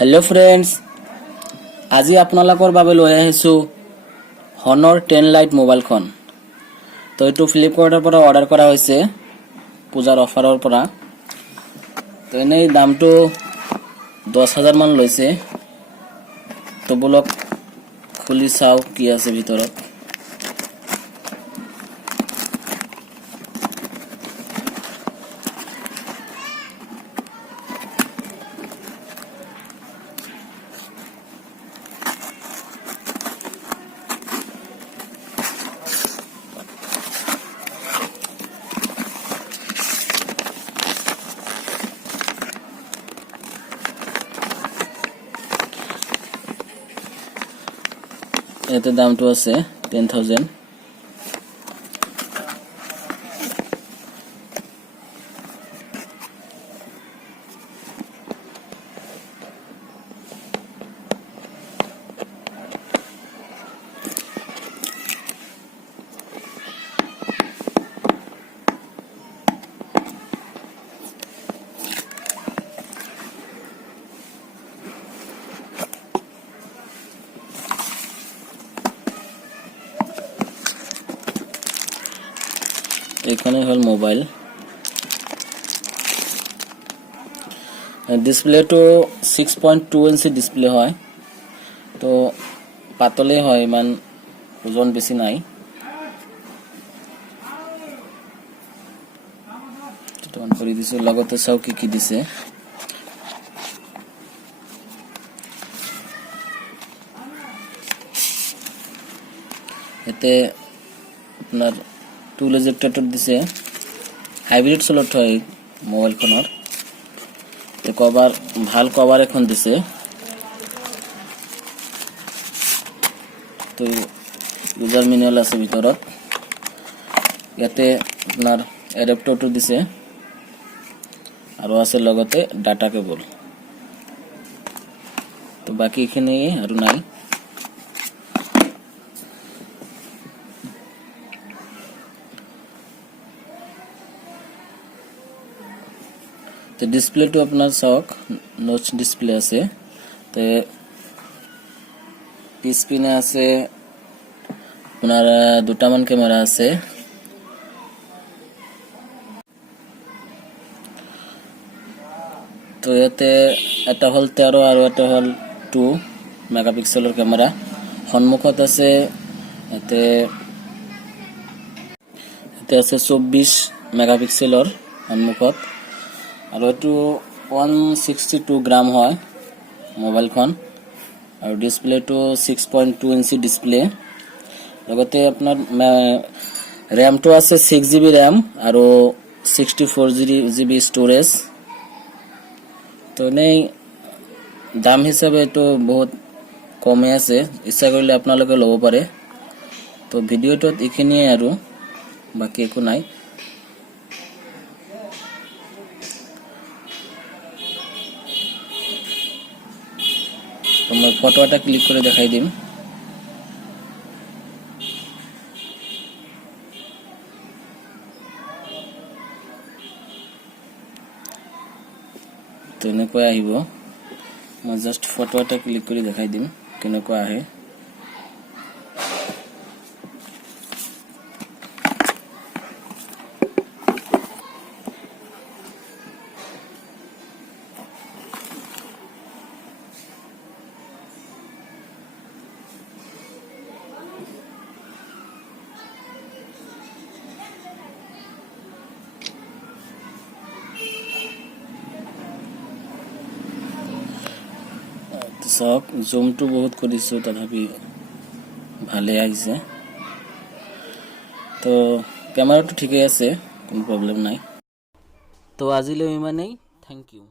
Hello friends, আজি আপোনালোকৰ বাবে লৈ আহিছো Honor 10 Lite মোবাইলখন। তো এটো ফ্লিপকাৰ্টৰ পৰা অৰ্ডাৰ কৰা হৈছে পূজাৰ অফাৰৰ পৰা। তো এনেই দামটো 10,000 মান লৈছে। তো বলক খুলি চাও কি আছে ভিতৰত। এতে দামটো আছে 10,000। এখানে হল মোবাইল। ডিসপ্লে তো 6.2 ইঞ্চি ডিসপ্লে হয়, তো পাতলে হয়, ইমান ওজন বেশি নাই। অন কৰি দিছো, লগতে চাও কি কি দিছে। এতে আপনার টুল এজেক্টর দিছে, হাইব্রিড স্লট হয় মোবাইল ফোনের। তো কভার, ভাল কভার এখন দিছে। তো ইউজার ম্যানুয়াল আছে ভিতৰত। ইয়াতে আপনার এডাপ্টারটো দিছে আৰু আছে লগতে ডাটা কেবল। তো বাকি এখানে আৰু নাই। তো ডিসপ্লে তো আপনার সক নচ ডিসপ্লে আছে। তো স্ক্রিনে আছে আপনার দুটামান ক্যামেরা আছে। তো এতে এটা হল 13 আর এটা হল 2 মেগাপিক্সেলের ক্যামেরা। সন্মুখত আছে এতে আছে 24 মেগাপিক্সেলের সন্মুখত। আর এটো 162 গ্রাম হয় মোবাইলখন। আর ডিসপ্লে তো 6.2 ইঞ্চি ডিসপ্লে। লগতে আপনার র্যাম তো আছে 6GB র্যাম আর 64GB স্টোরেজ। তো নেই দাম হিসাবে তো বহুত কমে আছে, ইচ্ছা করলে আপনারা লব পারে। তো ভিডিওটা এইখিনিয়ে আর বাকি একো নাই। তো মই ফটোটা ক্লিক করে দেখাই দিম। তো এনেকুৱা আহিব। মই জাস্ট ফটোটা ক্লিক কৰি দেখাই দিম কেনেকুৱা আহে। সব জুমটো বহুত কৰিছো, তথাপি ভালে আহিছে। তো ক্যামেৰাটো ঠিকই আছে, কোনো প্ৰবলেম নাই। তো আজিলৈ ইমানেই। Thank you.